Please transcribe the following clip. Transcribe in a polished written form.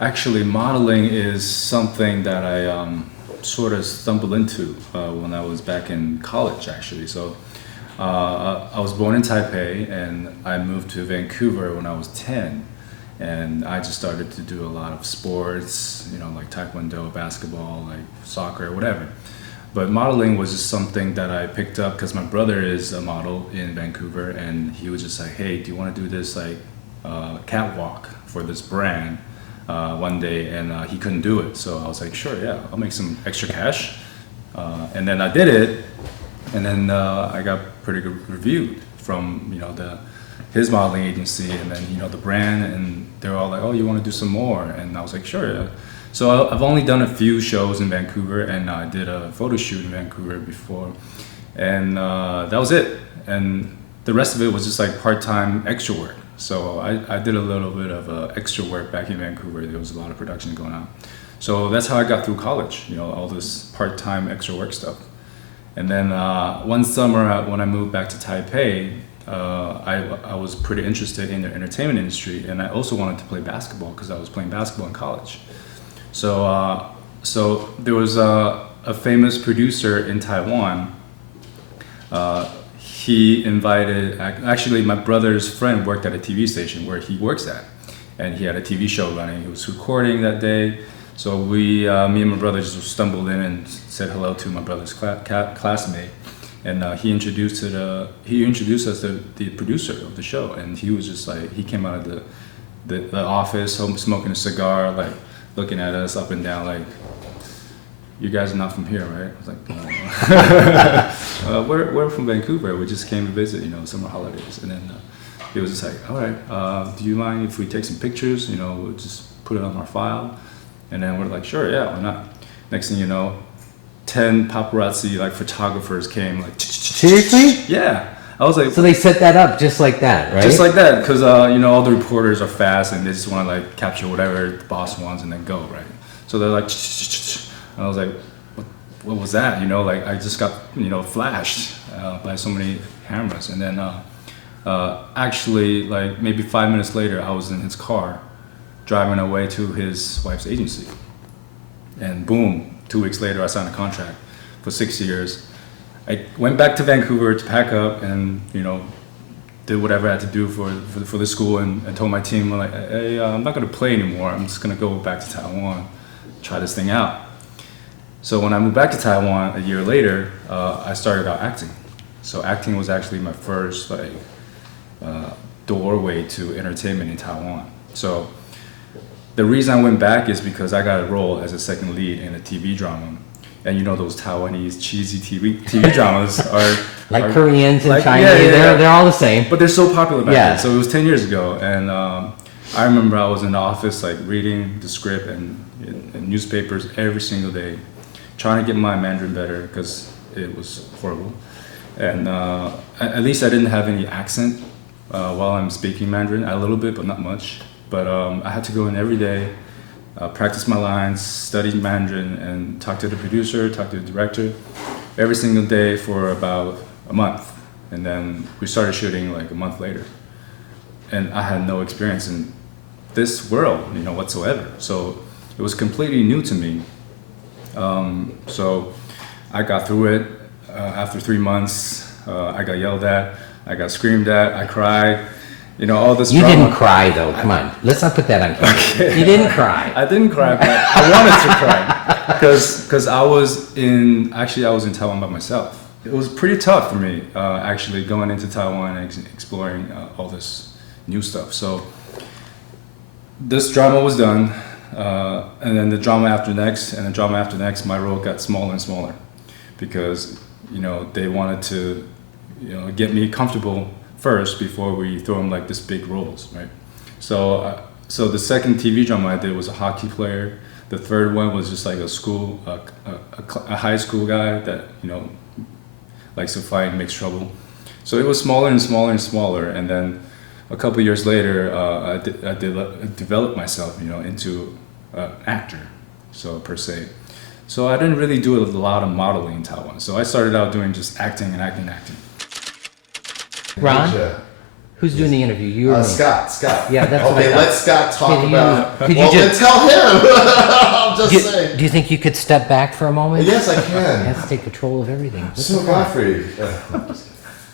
Actually, modeling is something that I sort of stumbled into when I was back in college, actually. So I was born in Taipei and I moved to Vancouver when I was 10. And I just started to do a lot of sports, like taekwondo, basketball, like soccer, whatever. But modeling was just something that I picked up because my brother is a model in Vancouver, and he was just like, "Hey, do you want to do this like catwalk for this brand one day?" And he couldn't do it, so I was like, "Sure, yeah, I'll make some extra cash." And then I did it, and then I got pretty good reviewed from his modeling agency, and then the brand, and they're all like, "Oh, you want to do some more?" And I was like, "Sure, yeah." So I've only done a few shows in Vancouver, and I did a photo shoot in Vancouver before, and that was it. And the rest of it was just like part-time extra work. So I did a little bit of extra work back in Vancouver. There was a lot of production going on. So that's how I got through college, all this part-time extra work stuff. And then one summer when I moved back to Taipei, I was pretty interested in the entertainment industry, and I also wanted to play basketball because I was playing basketball in college. So there was a famous producer in Taiwan. He invited, actually my brother's friend worked at a TV station where he works at, and he had a TV show running. He was recording that day. So me and my brother just stumbled in and said hello to my brother's classmate. And he introduced us to the producer of the show, and he was just like, he came out of the office smoking a cigar, like looking at us up and down, like, "You guys are not from here, right?" I was like, "No." We're from Vancouver. We just came to visit, summer holidays. And then he was just like, "All right, do you mind if we take some pictures? We'll just put it on our file." And then we're like, "Sure, yeah, why not?" Next thing you know, 10 paparazzi like photographers came, like, seriously? Yeah. I was like, so they set that up just like that, right? Just like that, because all the reporters are fast and they just want to like capture whatever the boss wants and then go, right? So they're like, and I was like, what was that? Like I just got flashed by so many cameras, and then actually like maybe 5 minutes later, I was in his car driving away to his wife's agency, and boom, 2 weeks later, I signed a contract for 6 years. I went back to Vancouver to pack up and, did whatever I had to do for the school, and told my team, like, "Hey, I'm not going to play anymore. I'm just going to go back to Taiwan, try this thing out." So when I moved back to Taiwan a year later, I started out acting. So acting was actually my first, doorway to entertainment in Taiwan. So the reason I went back is because I got a role as a second lead in a TV drama. And those Taiwanese cheesy TV dramas are like Koreans and like, Chinese. Yeah. They're all the same. But they're so popular back then. So it was 10 years ago, and I remember I was in the office like reading the script and newspapers every single day, trying to get my Mandarin better because it was horrible. And at least I didn't have any accent while I'm speaking Mandarin. A little bit, but not much. But I had to go in every day. Practice my lines, study Mandarin, and talk to the producer, talk to the director every single day for about a month. And then we started shooting like a month later. And I had no experience in this world, whatsoever. So it was completely new to me. So I got through it. After 3 months, I got yelled at, I got screamed at, I cried. All this You drama. didn't cry though. Come on, let's not put that on camera. Okay. You didn't cry. I didn't cry, but I wanted to cry because I was in Taiwan by myself. It was pretty tough for me actually going into Taiwan and exploring all this new stuff. So this drama was done, and then the drama after next, and the drama after next. My role got smaller and smaller because they wanted to get me comfortable first before we throw them like this big roles, right? So the second TV drama I did was a hockey player. The third one was just like a high school guy that likes to fight and makes trouble. So it was smaller and smaller and smaller, and then a couple years later, I developed myself, into an actor, so per se. So I didn't really do a lot of modeling in Taiwan. So I stared out doing just acting and acting. Ron? Who's doing the interview? You or me? Scott. Yeah, that's what I okay. thought. Let Scott talk Could you- about. could you well, just- then tell him. I'm just Do, saying. do you think you could step back for a moment? Yes, I You can. have to take control of everything. So Godfrey.